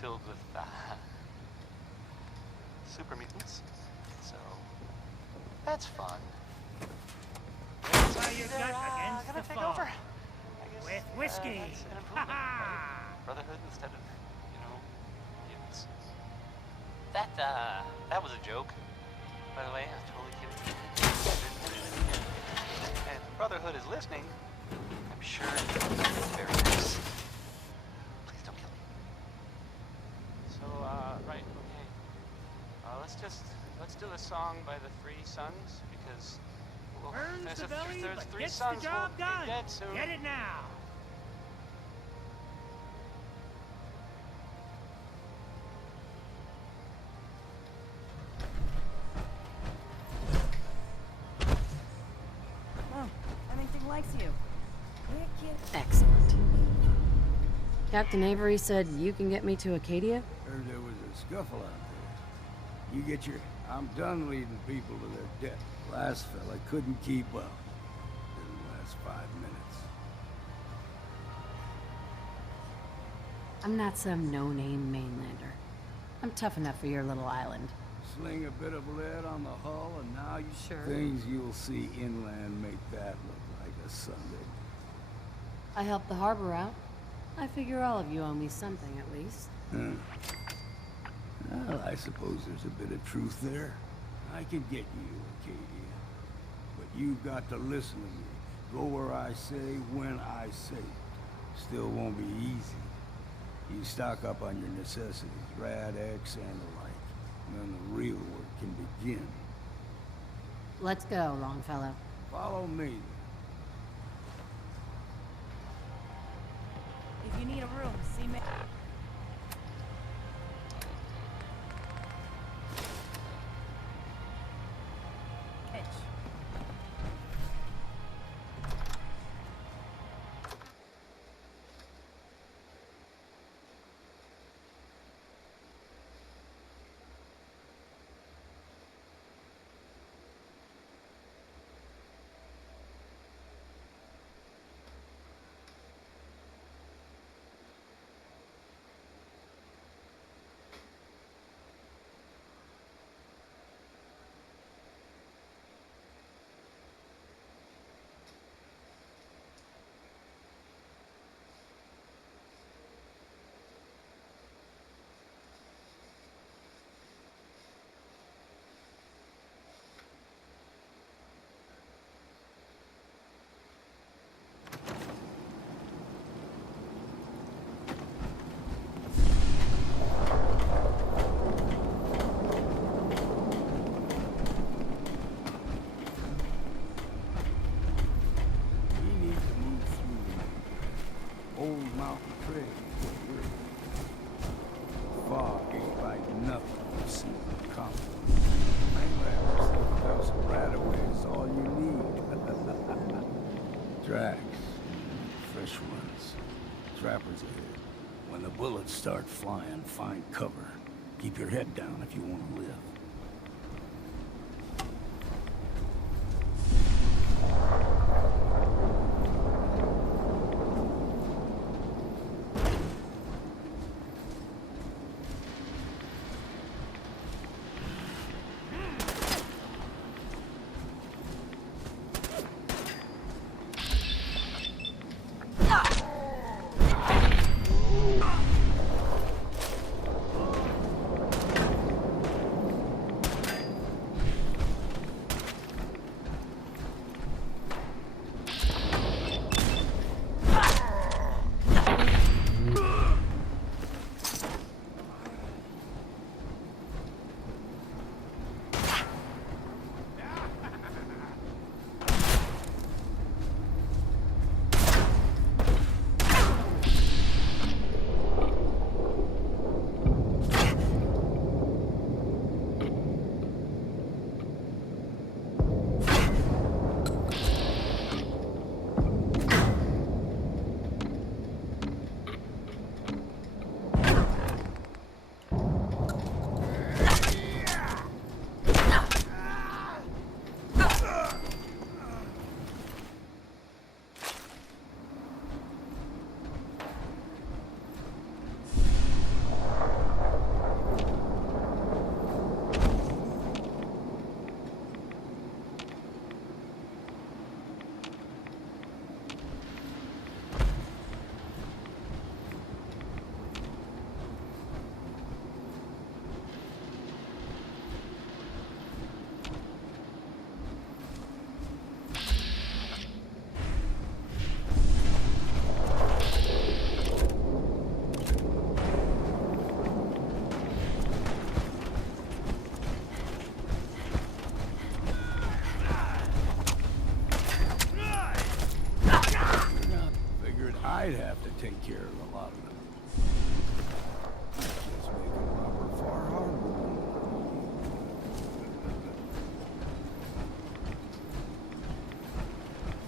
filled with super mutants. So that's fun. So you got against gonna the take fog. over. I guess, With whiskey. that's an improvement, right? Brotherhood instead of, mutants. That was a joke. By the way, I was totally kidding. And if Brotherhood is listening, I'm sure it's very nice. Please don't kill me. So, right, okay. Let's do a song by the Three Sons, because Burns the belly, there's but three gets sons the job will done. be dead soon. Get it now. Oh, Remington likes you. Wicked. Excellent. Captain Avery said you can get me to Acadia? Heard there was a scuffle out there. You get your... I'm done leading people to their death. Last fella couldn't keep up. Didn't last 5 minutes. I'm not some no-name mainlander. I'm tough enough for your little island. Sling a bit of lead on the hull and now you... Sure. Things you'll see inland make that look like a Sunday. I helped the harbor out. I figure all of you owe me something, at least. Well, I suppose there's a bit of truth there. I can get you, Acadia. But you've got to listen to me. Go where I say, when I say it. Still won't be easy. You stock up on your necessities, Rad X and the like. And then the real work can begin. Let's go, Longfellow. Follow me. If you need a room, see me. Pitch. Tracks. Fresh ones. Trappers ahead. When the bullets start flying, find cover. Keep your head down if you want to live. care of a lot of them. Just making Robert far harder.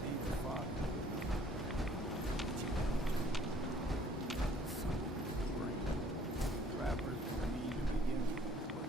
Need a father. Trappers were mean to begin with, but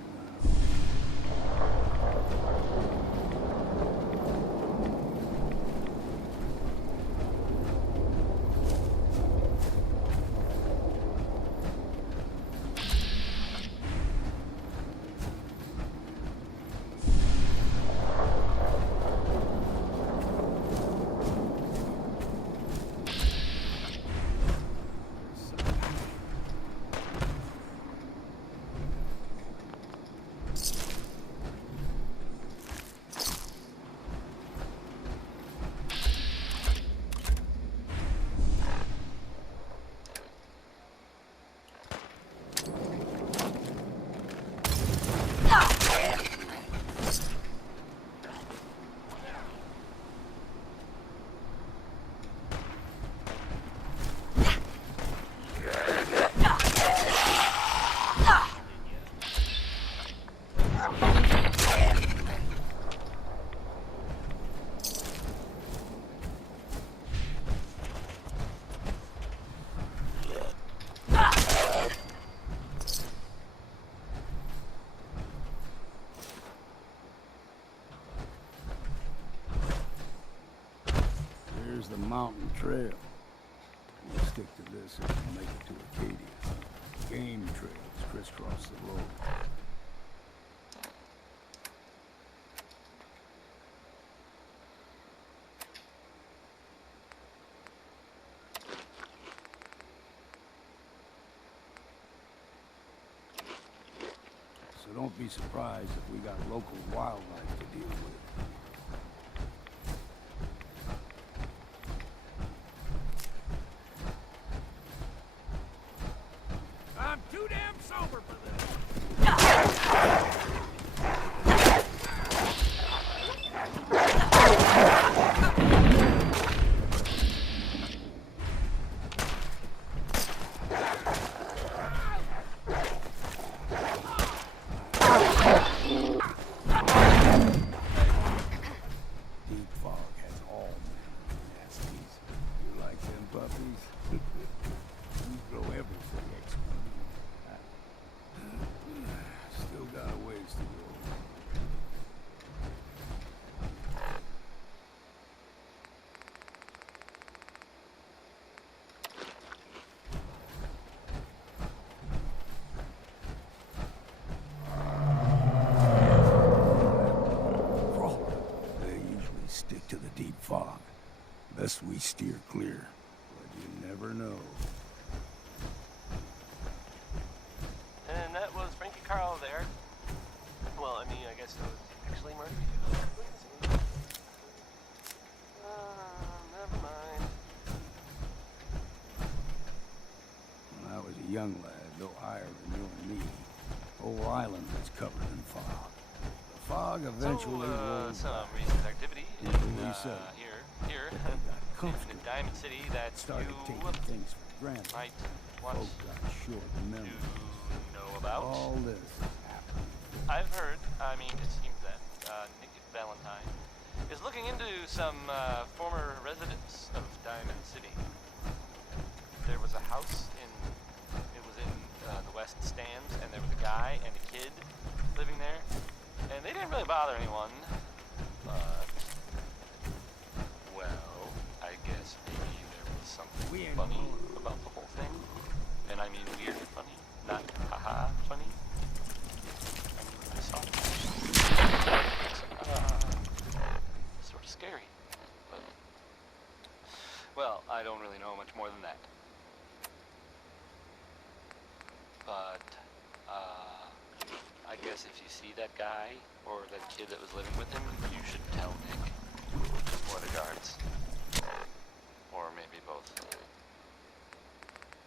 here's the mountain trail. We'll stick to this if we make it to Acadia. Game trails crisscross the road. So don't be surprised if we got local wildlife to deal with. I'm too damn sober for this. Deep fog has all manner of nasties. You like them puppies? You blow everything exploding. Still got a ways to go. Crawler. They usually stick to the deep fog. Best we steer clear. But you never know. And that was Frankie Carl there. Well, I mean, I guess it was actually murdered. Never mind. When I was a young lad, no higher than you and me, whole island was covered in fog. The fog eventually rolled some back. recent activity in, We said here, they got in comfortable. Diamond City that Started you taking things for granted. might want Folk got short to memories. know about. All this is happening. I've heard, I mean, it seems that Nick Valentine is looking into some former residents of Diamond City. There was a house it was in the West Stands, and there was a guy and a kid living there, and they didn't really bother anyone, but, well, I guess maybe there was something funny about the whole thing, and I mean weird funny, not haha funny. I mean, I saw it. Sort of scary, but, well, I don't really know much more than that. But, I guess if you see that guy, or that kid that was living with him, you should tell Nick, or the guards, or maybe both.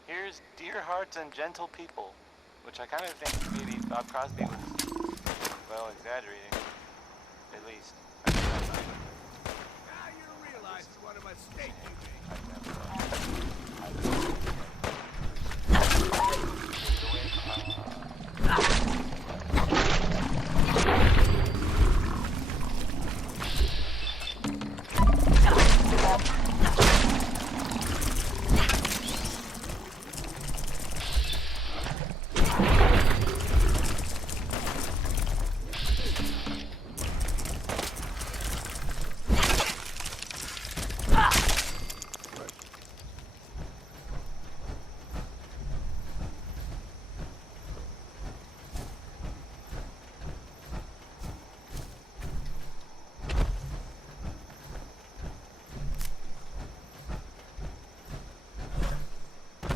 Here's Dear Hearts and Gentle People, which I kind of think maybe Bob Crosby was, well, exaggerating, at least. Now you realize what a mistake you made. I've never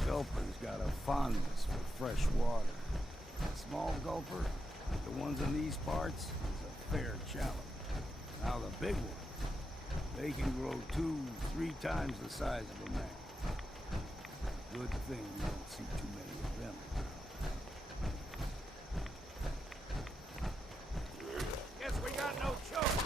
Gulper's got a fondness for fresh water. A small gulper, like the ones in these parts, is a fair challenge. Now the big ones, they can grow 2-3 times the size of a man. Good thing you don't see too many of them. Guess we got no choice.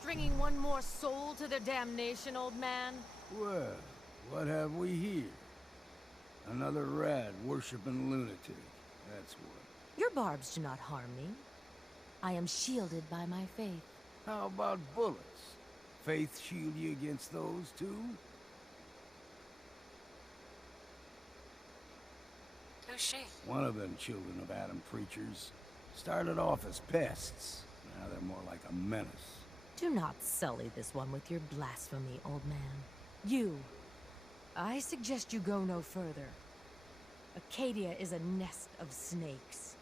Stringing one more soul to their damnation, old man? Well, what have we here? Another rat worshipping lunatic, that's what. Your barbs do not harm me. I am shielded by my faith. How about bullets? Faith shield you against those, too? Who's she? One of them children of Adam preachers. Started off as pests. Now they're more like a menace. Do not sully this one with your blasphemy, old man. You. I suggest you go no further. Acadia is a nest of snakes.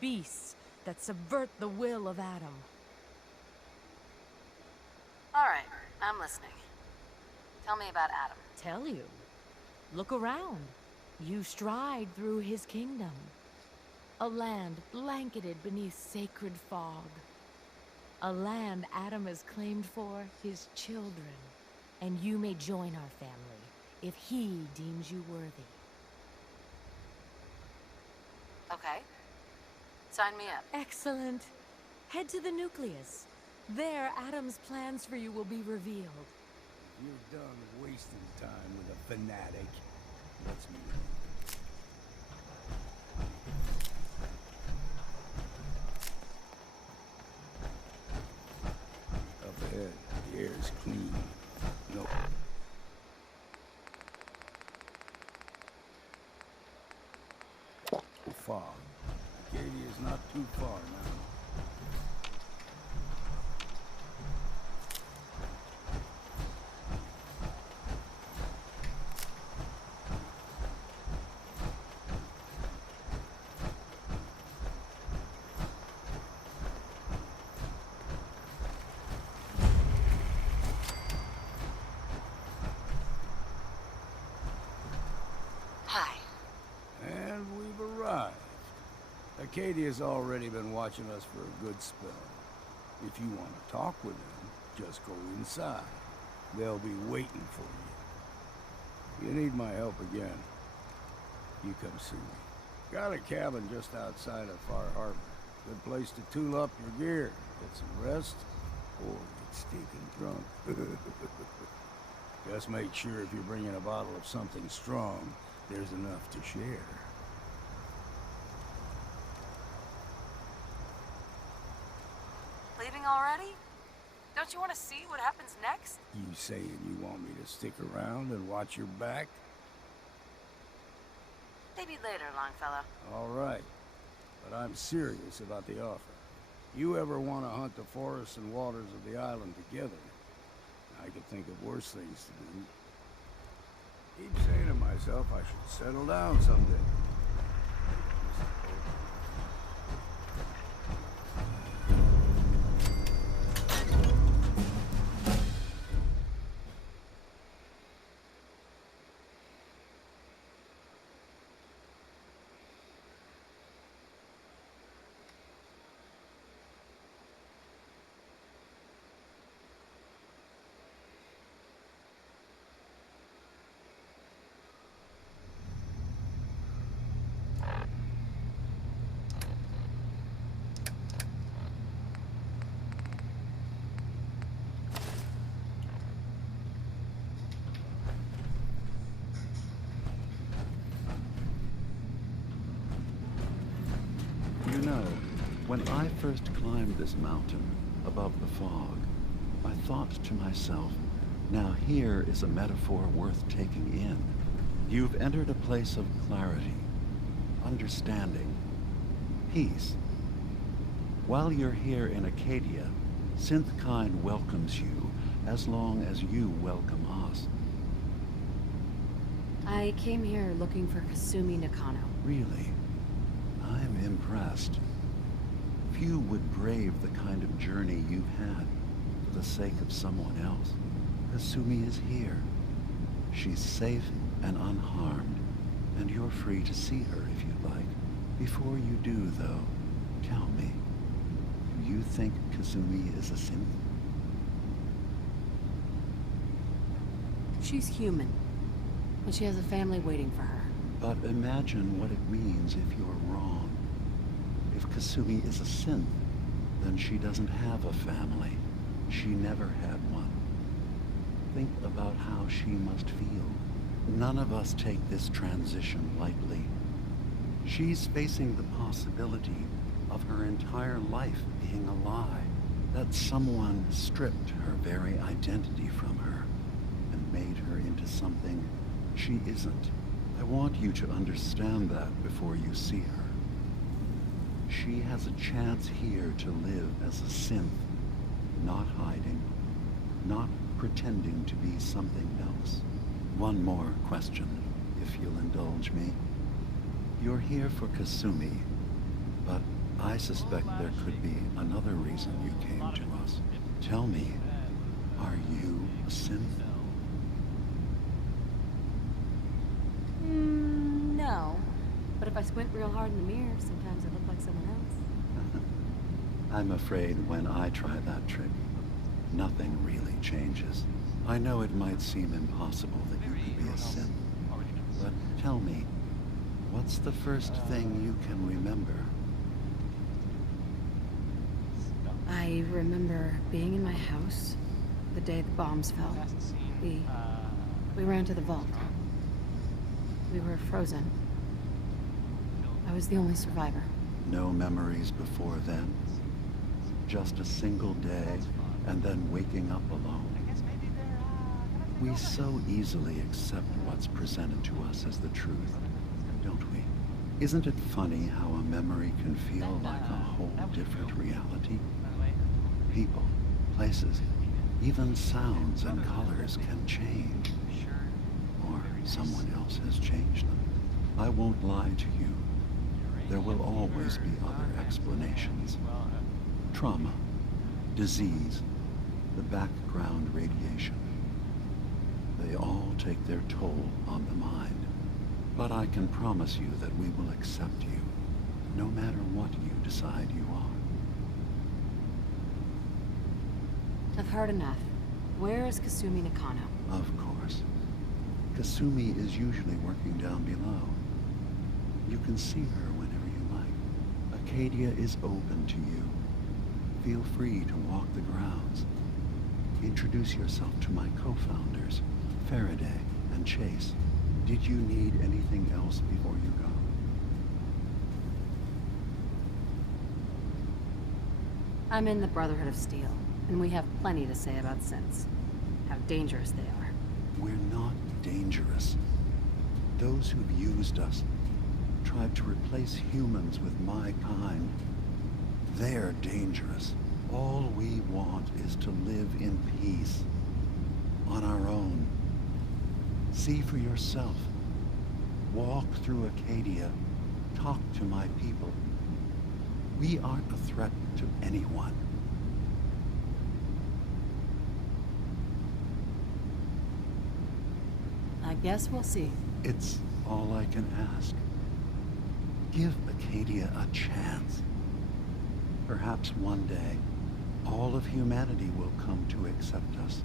Beasts that subvert the will of Adam. All right, I'm listening. Tell me about Adam. Tell you. Look around. You stride through his kingdom. A land blanketed beneath sacred fog. A land Adam has claimed for his children. And you may join our family if he deems you worthy. Okay. Sign me up. Excellent. Head to the nucleus. There, Adam's plans for you will be revealed. You're done wasting time with a fanatic. Let's meet. Up ahead, the air is clean. No. Fog. Acadia is not too far now. Hi. And we've arrived. Acadia's already been watching us for a good spell. If you want to talk with them, just go inside. They'll be waiting for you. You need my help again, you come see me. Got a cabin just outside of Far Harbor. Good place to tool up your gear, get some rest, or get stinking drunk. Just make sure if you're bringing a bottle of something strong, there's enough to share. Leaving already? Don't you want to see what happens next? You saying you want me to stick around and watch your back? Maybe later, Longfellow. All right. But I'm serious about the offer. You ever want to hunt the forests and waters of the island together, I could think of worse things to do. Keep saying to myself I should settle down someday. You know, when I first climbed this mountain above the fog, I thought to myself, now here is a metaphor worth taking in. You've entered a place of clarity, understanding, peace. While you're here in Acadia, Synthkind welcomes you as long as you welcome us. I came here looking for Kasumi Nakano. Really? I'm impressed. Few would brave the kind of journey you've had for the sake of someone else. Kasumi is here. She's safe and unharmed, and you're free to see her if you'd like. Before you do, though, tell me, do you think Kasumi is a synth? She's human, and she has a family waiting for her. But imagine what it means if you're wrong. If Kasumi is a synth, then she doesn't have a family. She never had one. Think about how she must feel. None of us take this transition lightly. She's facing the possibility of her entire life being a lie. That someone stripped her very identity from her and made her into something she isn't. I want you to understand that before you see her. She has a chance here to live as a synth, not hiding, not pretending to be something else. One more question, if you'll indulge me. You're here for Kasumi, but I suspect there could be another reason you came to us. Tell me, are you a synth? No. But if I squint real hard in the mirror, sometimes I look like someone else. I'm afraid when I try that trick, nothing really changes. I know it might seem impossible that you could be a synth, but tell me, what's the first thing you can remember? I remember being in my house the day the bombs fell. We ran to the vault. We were frozen. I was the only survivor. No memories before then? Just a single day, and then waking up alone? We so easily accept what's presented to us as the truth, don't we? Isn't it funny how a memory can feel like a whole different reality? People, places, even sounds and colors can change. Or someone else has changed them. I won't lie to you. There will always be other explanations. Trauma, disease, the background radiation. They all take their toll on the mind. But I can promise you that we will accept you, no matter what you decide you are. I've heard enough. Where is Kasumi Nakano? Of course. Kasumi is usually working down below. You can see her whenever you like. Acadia is open to you. Feel free to walk the grounds. Introduce yourself to my co-founders. Faraday and Chase, did you need anything else before you go? I'm in the Brotherhood of Steel, and we have plenty to say about synths. How dangerous they are. We're not dangerous. Those who've used us, tried to replace humans with my kind, they're dangerous. All we want is to live in peace, on our own. See for yourself. Walk through Acadia. Talk to my people. We aren't a threat to anyone. I guess we'll see. It's all I can ask. Give Acadia a chance. Perhaps one day, all of humanity will come to accept us.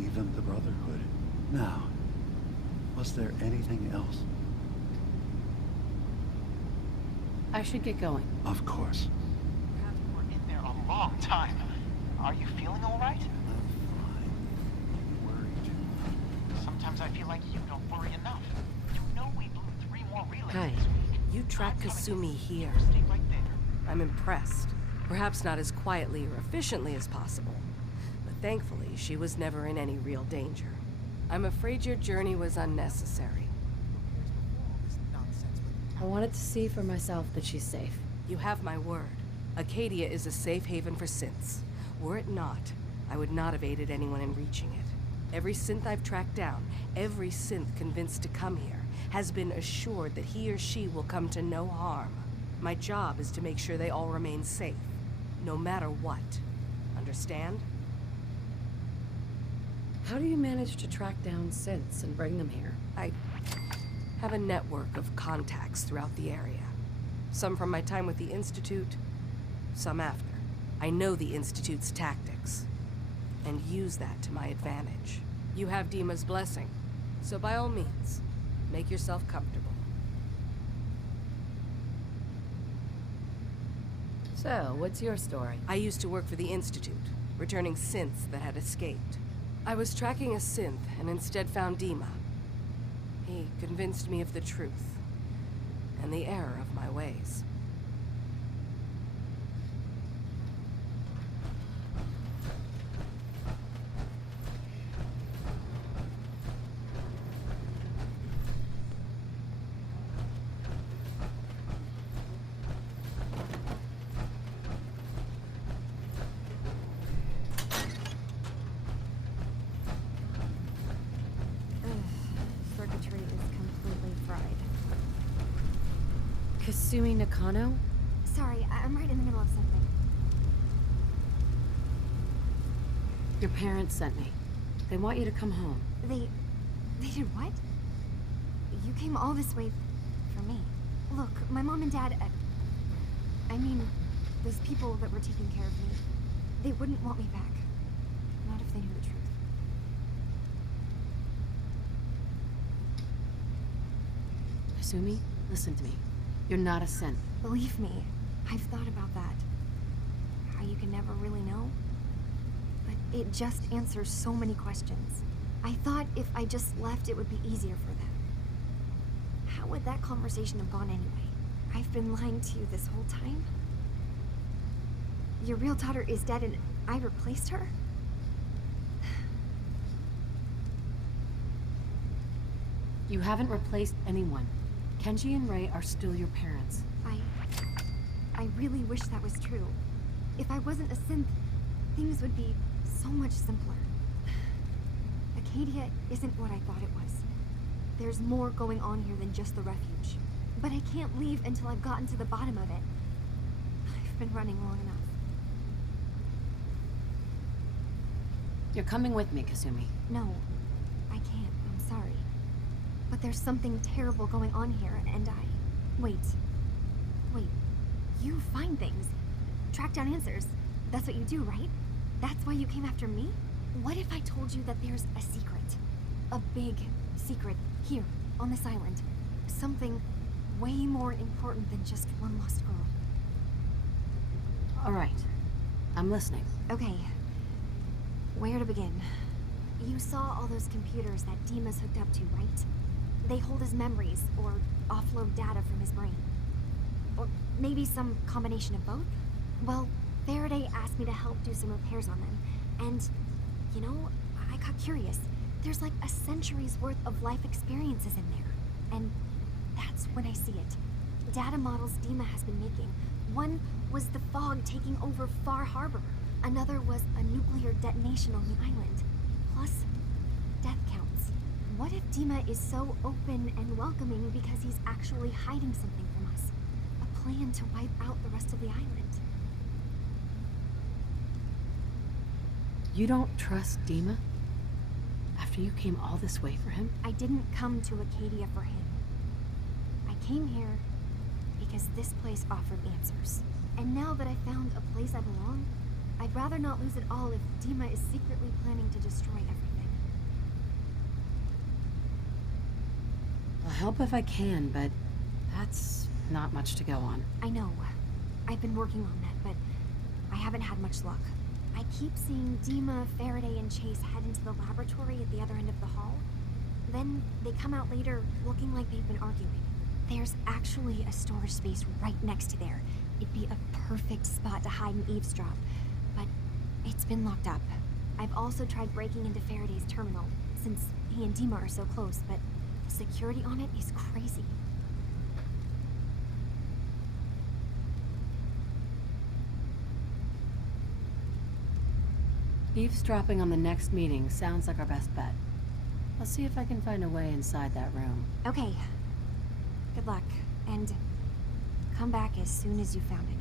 Even the Brotherhood. Now, was there anything else? I should get going. Of course. We're in there a long time. Are you feeling all right? I'm fine. You worry too much. Sometimes I feel like you don't worry enough. You know we blew 3 more relays Hi. this week. You tracked Kasumi here. Stay right there. I'm impressed. Perhaps not as quietly or efficiently as possible, but thankfully she was never in any real danger. I'm afraid your journey was unnecessary. I wanted to see for myself that she's safe. You have my word. Acadia is a safe haven for synths. Were it not, I would not have aided anyone in reaching it. Every synth I've tracked down, every synth convinced to come here, has been assured that he or she will come to no harm. My job is to make sure they all remain safe, no matter what. Understand? How do you manage to track down synths and bring them here? I have a network of contacts throughout the area. Some from my time with the Institute, some after. I know the Institute's tactics, and use that to my advantage. You have Dima's blessing, so by all means, make yourself comfortable. So, what's your story? I used to work for the Institute, returning synths that had escaped. I was tracking a synth and instead found Dima. He convinced me of the truth and the error of my ways. Circuitry is completely fried. Kasumi Nakano? Sorry, I'm right in the middle of something. Your parents sent me. They want you to come home. They did what? You came all this way for me. Look, my mom and dad, I mean, those people that were taking care of me, they wouldn't want me back. Not if they knew the truth. Kasumi, listen to me. You're not a synth. Believe me, I've thought about that. How you can never really know. But it just answers so many questions. I thought if I just left, it would be easier for them. How would that conversation have gone anyway? I've been lying to you this whole time? Your real daughter is dead and I replaced her? You haven't replaced anyone. Kenji and Ray are still your parents. I really wish that was true. If I wasn't a synth, things would be so much simpler. Acadia isn't what I thought it was. There's more going on here than just the refuge. But I can't leave until I've gotten to the bottom of it. I've been running long enough. You're coming with me, Kasumi. No, I can't. I'm sorry. But there's something terrible going on here, and Wait. You find things. Track down answers. That's what you do, right? That's why you came after me? What if I told you that there's a secret? A big secret here, on this island. Something way more important than just one lost girl. All right. I'm listening. Okay. Where to begin? You saw all those computers that Dima's hooked up to, right? They hold his memories, or offload data from his brain. Or maybe some combination of both? Well, Faraday asked me to help do some repairs on them, and, you know, I got curious. There's like a century's worth of life experiences in there, and that's when I see it. Data models Dima has been making. One was the fog taking over Far Harbor. Another was a nuclear detonation on the island. Plus, death counts. What if Dima is so open and welcoming because he's actually hiding something from us? A plan to wipe out the rest of the island. You don't trust Dima? After you came all this way for him? I didn't come to Acadia for him. I came here because this place offered answers. And now that I found a place I belong, I'd rather not lose it all if Dima is secretly planning to destroy everything. I'll help if I can, but that's not much to go on. I know. I've been working on that, but I haven't had much luck. I keep seeing Dima, Faraday, and Chase head into the laboratory at the other end of the hall. Then they come out later looking like they've been arguing. There's actually a storage space right next to there. It'd be a perfect spot to hide and eavesdrop, but it's been locked up. I've also tried breaking into Faraday's terminal, since he and Dima are so close, but the security on it is crazy. Eavesdropping on the next meeting sounds like our best bet. I'll see if I can find a way inside that room. Okay. Good luck, and come back as soon as you found anything.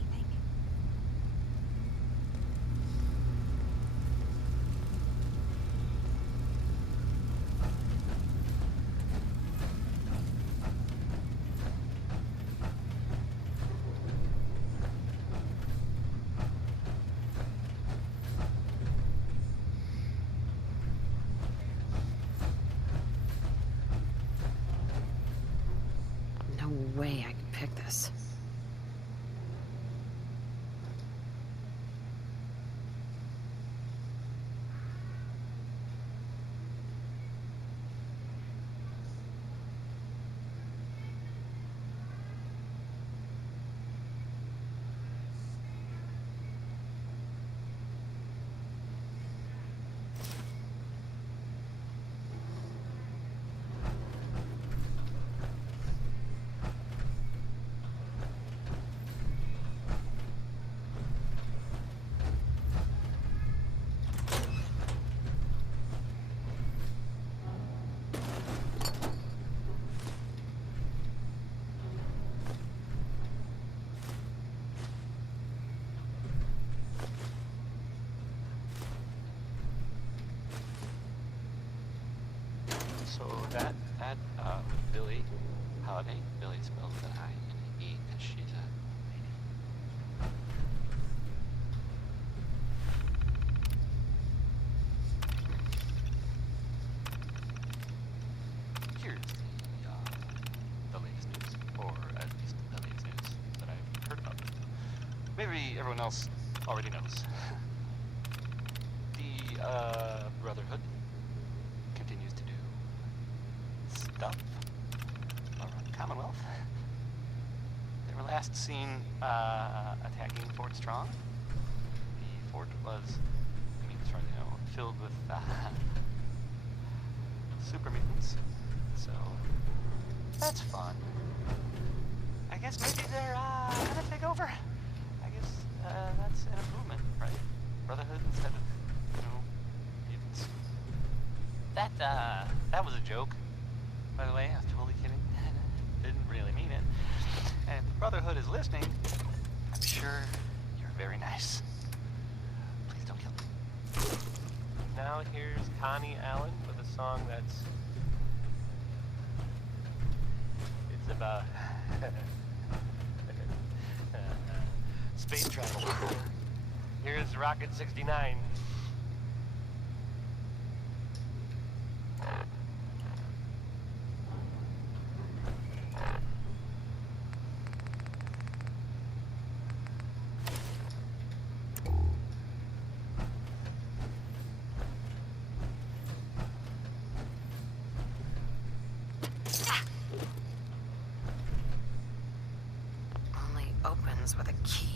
No way I could pick this. So that Billy Holiday, Billy spelled with an I and an E, and she's a lady. Here's the latest news, or at least the latest news that I've heard about. Maybe everyone else already knows. The Brotherhood continues to do stuff around the Commonwealth. They were last seen attacking Fort Strong. The fort was, as far as I know, filled with super mutants. So that's fun. I guess maybe they're gonna take over. I guess that's an improvement, right? Brotherhood instead of, mutants. That was a joke. By the way, I was totally kidding. Didn't really mean it. And if the Brotherhood is listening, I'm sure you're very nice. Please don't kill me. Now here's Connie Allen with a song that's... It's about... space travel. Here's Rocket 69. house with a key.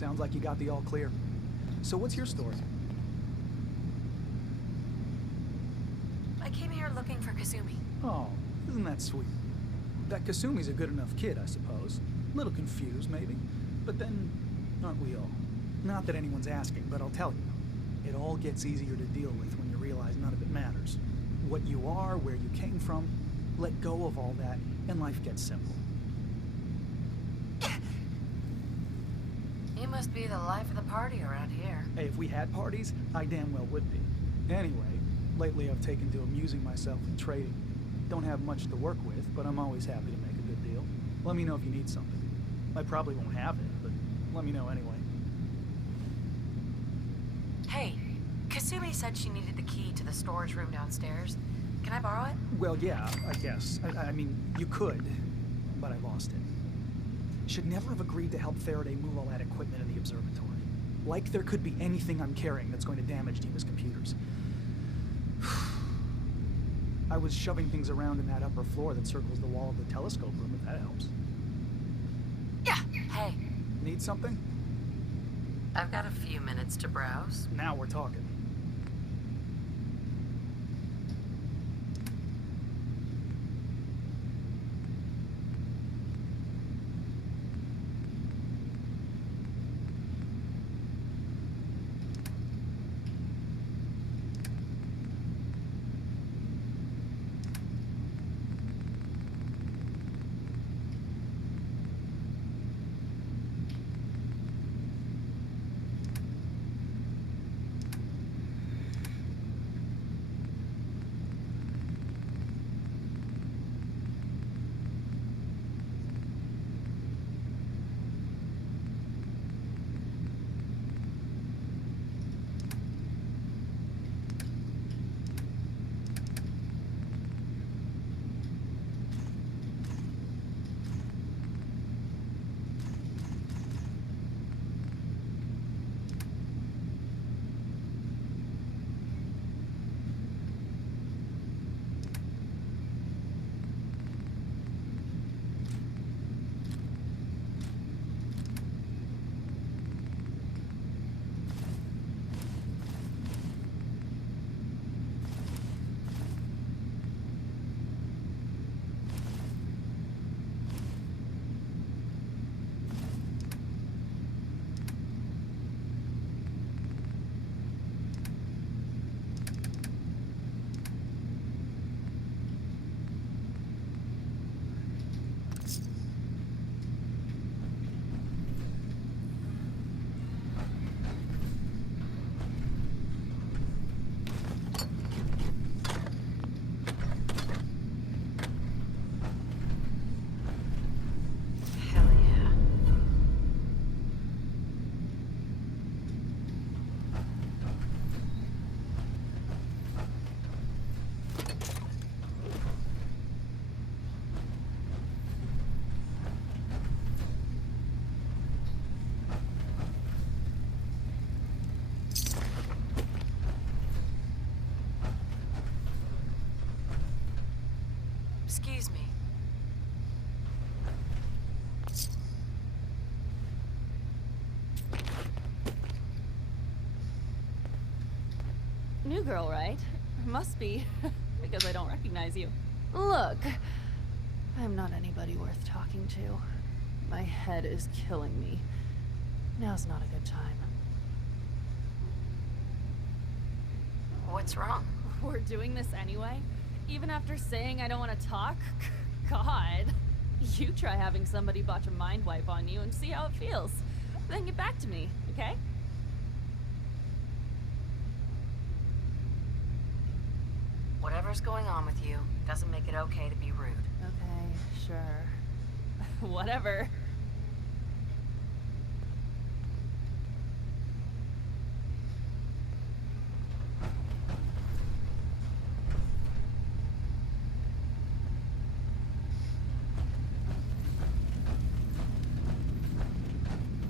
Sounds like you got the all clear. So what's your story? I came here looking for Kasumi. Oh, isn't that sweet? That Kasumi's a good enough kid, I suppose. A little confused, maybe. But then, aren't we all? Not that anyone's asking, but I'll tell you. It all gets easier to deal with when you realize none of it matters. What you are, where you came from, let go of all that, and life gets simple. You must be the life of the party around here. Hey, if we had parties, I damn well would be. Anyway, lately I've taken to amusing myself and trading. Don't have much to work with, but I'm always happy to make a good deal. Let me know if you need something. I probably won't have it, but let me know anyway. Hey, Kasumi said she needed the key to the storage room downstairs. Can I borrow it? Well, yeah, I guess. I mean, you could, but I lost it. Should never have agreed to help Faraday move all that equipment in the observatory. Like there could be anything I'm carrying that's going to damage Diva's computers. I was shoving things around in that upper floor that circles the wall of the telescope room, if that helps. Yeah. Hey, Need something? I've got a few minutes to browse. Now we're talking. new girl, right? Must be, because I don't recognize you. Look, I'm not anybody worth talking to. My head is killing me. Now's not a good time. What's wrong? We're doing this anyway? Even after saying I don't want to talk? God. You try having somebody botch a mind wipe on you and see how it feels. Then get back to me, okay? Whatever's going on with you doesn't make it okay to be rude. Okay, sure. Whatever.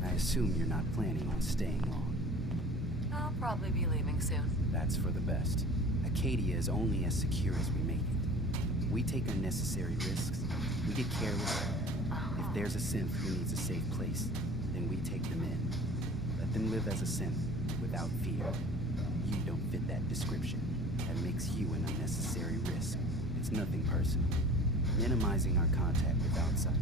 I assume you're not planning on staying long. I'll probably be leaving soon. That's for the best. Acadia is only as secure as we make it. We take unnecessary risks. We get careless. If there's a synth who needs a safe place, then we take them in. Let them live as a synth, without fear. You don't fit that description. That makes you an unnecessary risk. It's nothing personal. Minimizing our contact with outside.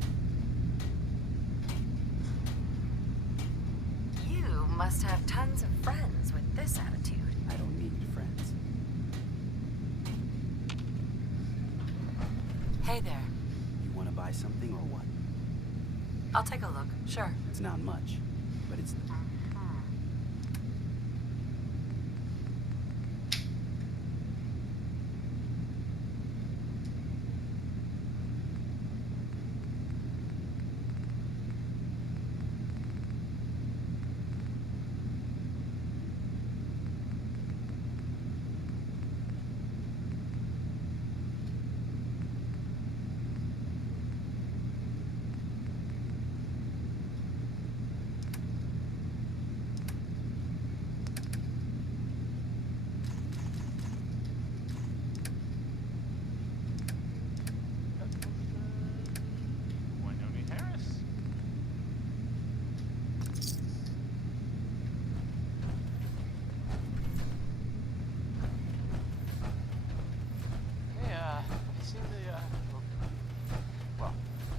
You must have tons of friends with this attitude. I don't need friends. Hey there. You want to buy something or what? I'll take a look, sure. It's not much, but it's...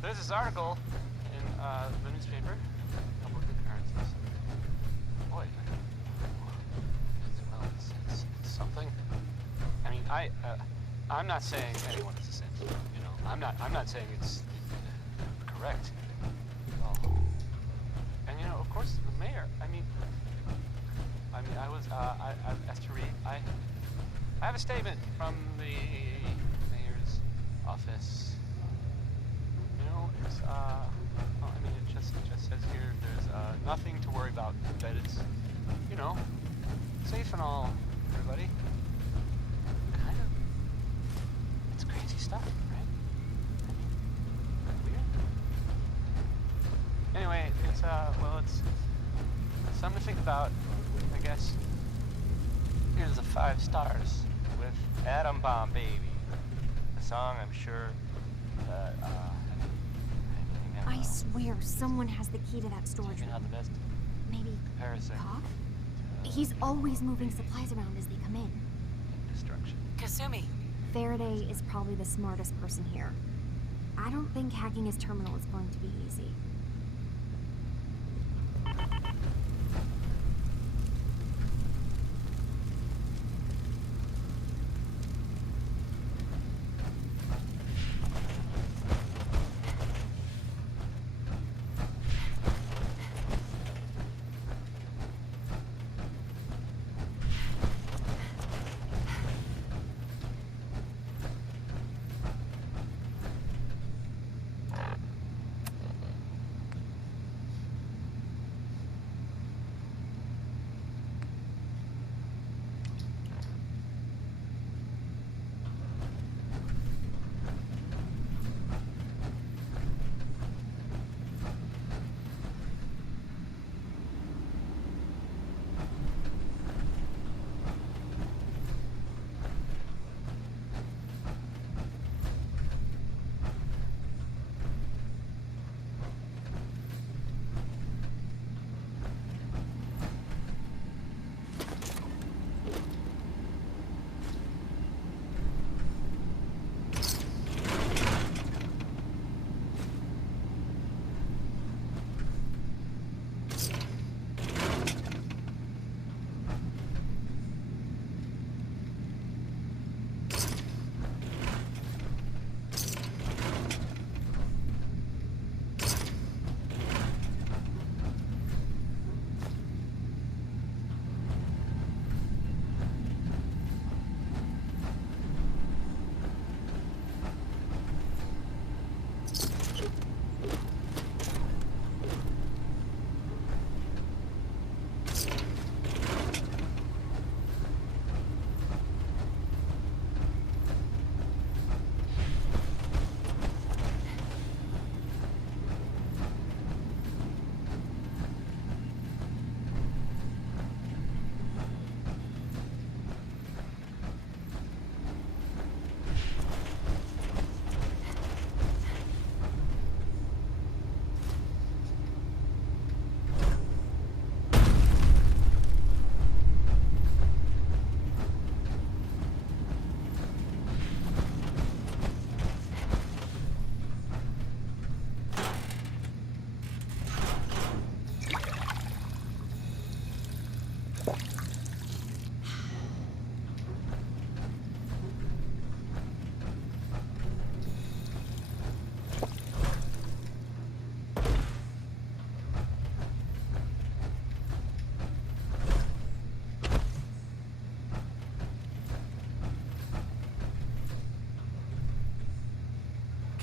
There's this article in the newspaper. Public occurrences. Boy, well, it's something. I mean, I'm not saying anyone is a saint. You know, I'm not saying it's correct. Well, and you know, of course, the mayor. I mean, I asked to read. I have a statement from the mayor's office. It's, well, I mean, it just says here there's nothing to worry about, that it's, you know, safe and all, everybody. Kind of. It's crazy stuff, right? Weird. Anyway, it's, well, it's something to think about, I guess. Here's the 5 stars with Atom Bomb Baby. A song I'm sure that, I swear someone has the key to that storage room. Not the best Maybe comparison. Cobb? He's always moving supplies around as they come in. Destruction. Kasumi. Faraday is probably the smartest person here. I don't think hacking his terminal is going to be easy.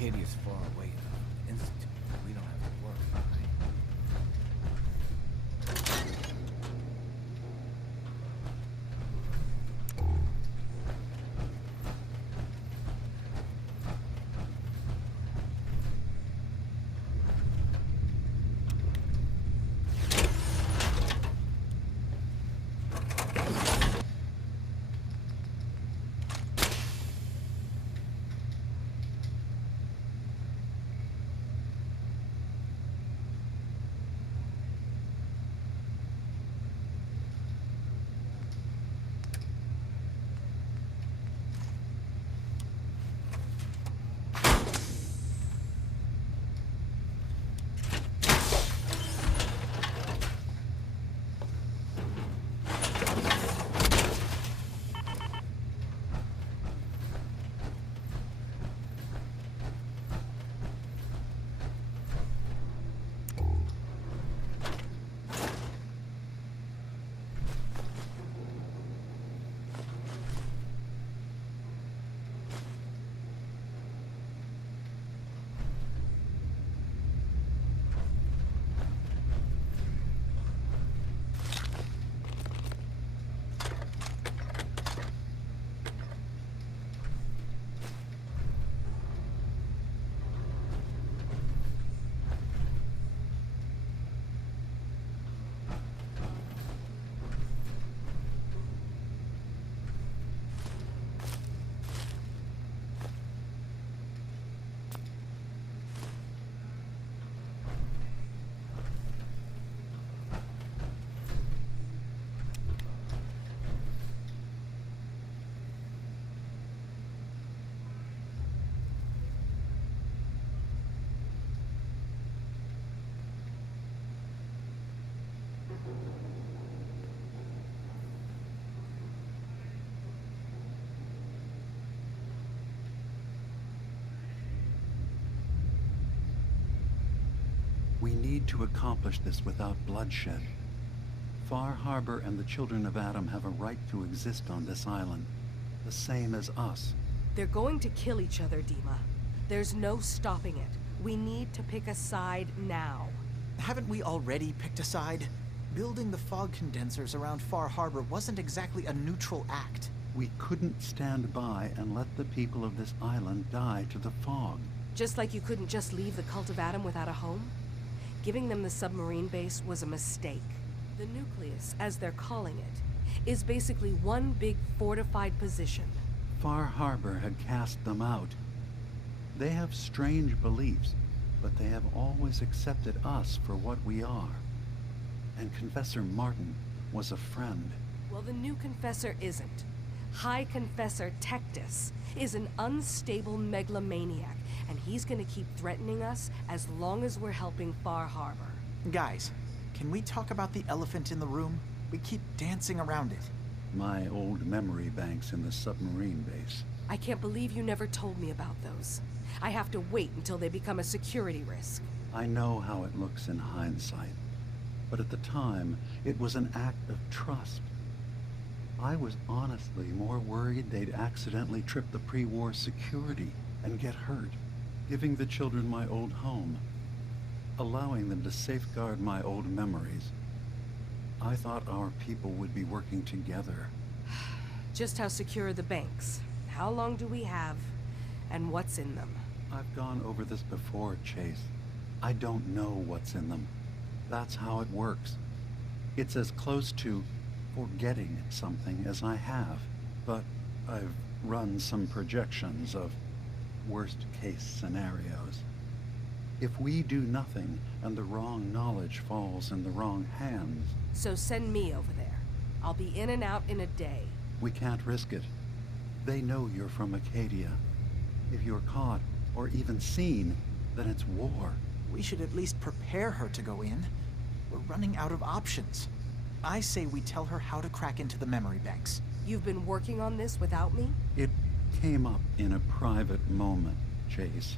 Acadia's far away enough from the Institute. We don't have to worry, right? We need to accomplish this without bloodshed. Far Harbor and the children of Adam have a right to exist on this island, the same as us. They're going to kill each other, Dima. There's no stopping it. We need to pick a side now. Haven't we already picked a side? Building the fog condensers around Far Harbor wasn't exactly a neutral act. We couldn't stand by and let the people of this island die to the fog. Just like you couldn't just leave the Cult of Adam without a home? Giving them the submarine base was a mistake. The nucleus, as they're calling it, is basically one big fortified position. Far Harbor had cast them out. They have strange beliefs, but they have always accepted us for what we are. And Confessor Martin was a friend. Well, the new Confessor isn't. High Confessor Tectus is an unstable megalomaniac, and he's gonna keep threatening us as long as we're helping Far Harbor. Guys, can we talk about the elephant in the room? We keep dancing around it. My old memory banks in the submarine base. I can't believe you never told me about those. I have to wait until they become a security risk. I know how it looks in hindsight, but at the time, it was an act of trust. I was honestly more worried they'd accidentally trip the pre-war security and get hurt, giving the children my old home, allowing them to safeguard my old memories. I thought our people would be working together. Just how secure are the banks? How long do we have? And what's in them? I've gone over this before, Chase. I don't know what's in them. That's how it works. It's as close to forgetting something as I have, but I've run some projections of worst-case scenarios. If we do nothing and the wrong knowledge falls in the wrong hands... So send me over there. I'll be in and out in a day. We can't risk it. They know you're from Acadia. If you're caught, or even seen, then it's war. We should at least prepare her to go in. We're running out of options. I say we tell her how to crack into the memory banks. You've been working on this without me? It came up in a private moment, Chase.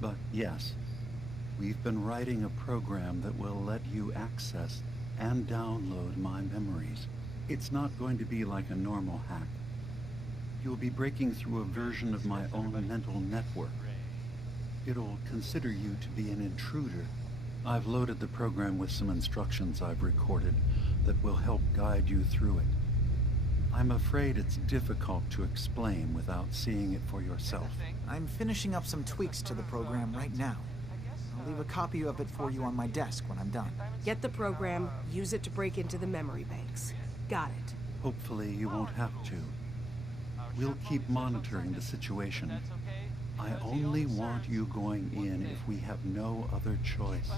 But yes, we've been writing a program that will let you access and download my memories. It's not going to be like a normal hack. You'll be breaking through a version of my own mental network. It'll consider you to be an intruder. I've loaded the program with some instructions I've recorded that will help guide you through it. I'm afraid it's difficult to explain without seeing it for yourself. I'm finishing up some tweaks to the program right now. I'll leave a copy of it for you on my desk when I'm done. Get the program, use it to break into the memory banks. Got it. Hopefully you won't have to. We'll keep monitoring the situation. I only want you going in if we have no other choice.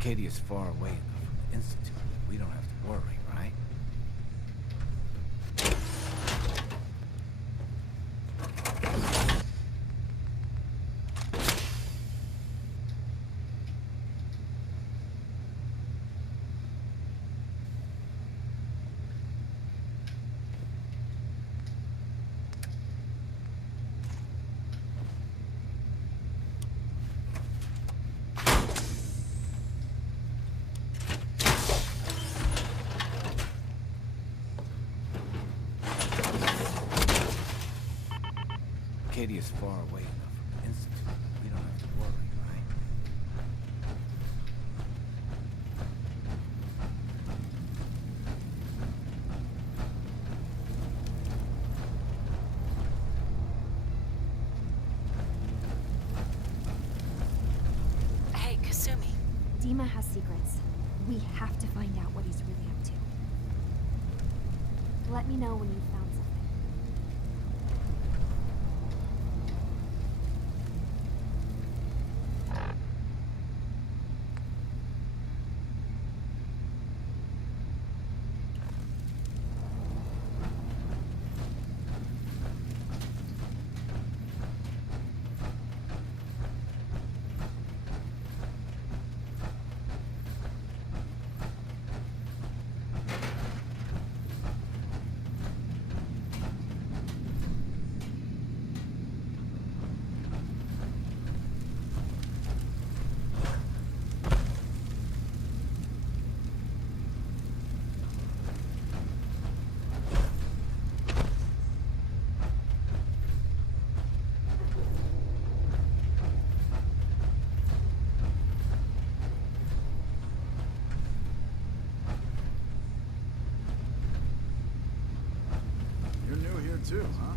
Acadia's far away enough from the Institute that we don't have to worry, right? Acadia's far away enough from the Institute that we don't have to worry, right? Hey, Kasumi. Dima has secrets. We have to find out what he's really up to. Let me know when you've found something. You're new here too, huh?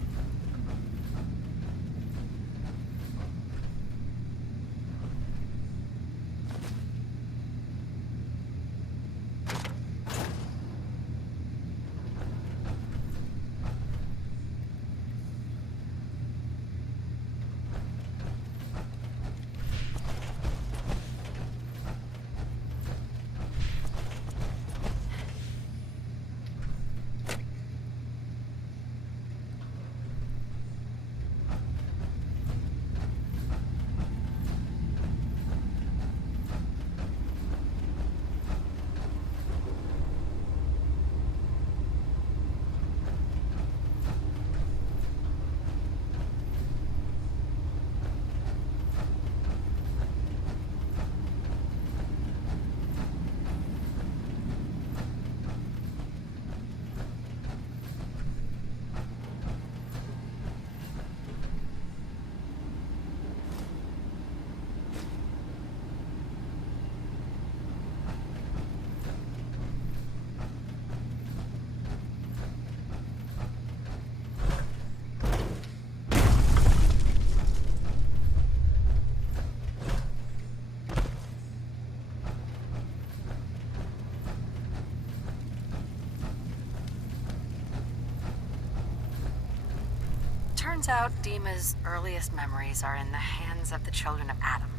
Turns out Dima's earliest memories are in the hands of the children of Adam.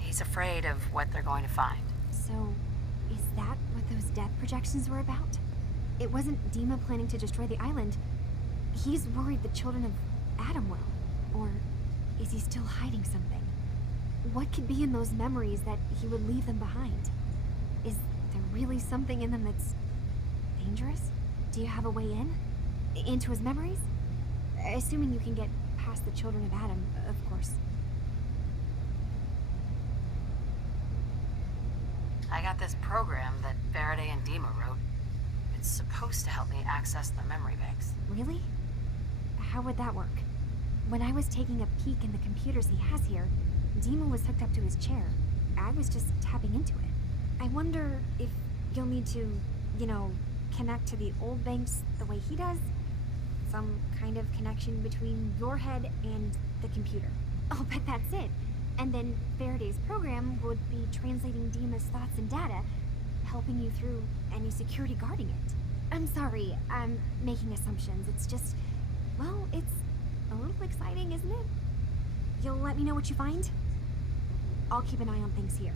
He's afraid of what they're going to find. So, is that what those death projections were about? It wasn't Dima planning to destroy the island. He's worried the children of Adam will. Or is he still hiding something? What could be in those memories that he would leave them behind? Is there really something in them that's dangerous? Do you have a way in? Into his memories? Assuming you can get past the children of Adam, of course. I got this program that Faraday and Dima wrote. It's supposed to help me access the memory banks. Really? How would that work? When I was taking a peek in the computers he has here, Dima was hooked up to his chair. I was just tapping into it. I wonder if you'll need to, connect to the old banks the way he does? Some kind of connection between your head and the computer. I'll bet that's it. And then Faraday's program would be translating Dima's thoughts and data, helping you through any security guarding it. I'm sorry, I'm making assumptions. It's just, well, it's a little exciting, isn't it? You'll let me know what you find? I'll keep an eye on things here.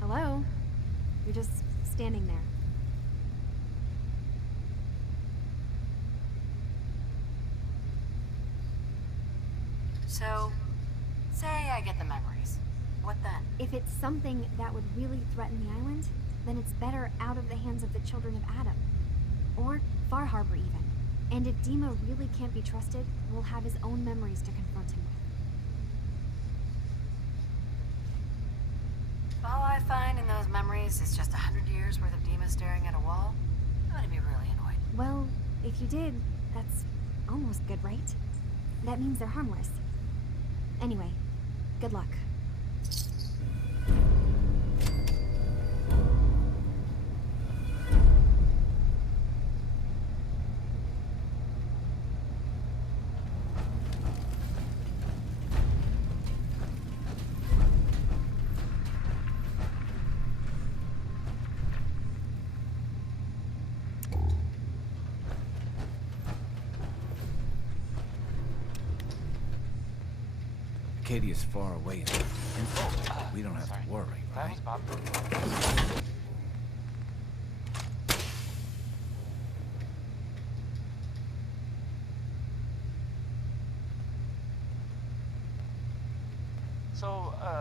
Hello? You're just standing there. So, say I get the memories. What then? If it's something that would really threaten the island, then it's better out of the hands of the children of Adam. Or Far Harbor even. And if Dima really can't be trusted, we'll have his own memories to confront him with. If all I find in those memories is just 100 years worth of Dima staring at a wall, I'm gonna be really annoyed. Well, if you did, that's almost good, right? That means they're harmless. Anyway, good luck. Acadia's far away enough. We don't have to worry, That right? was Bob. So,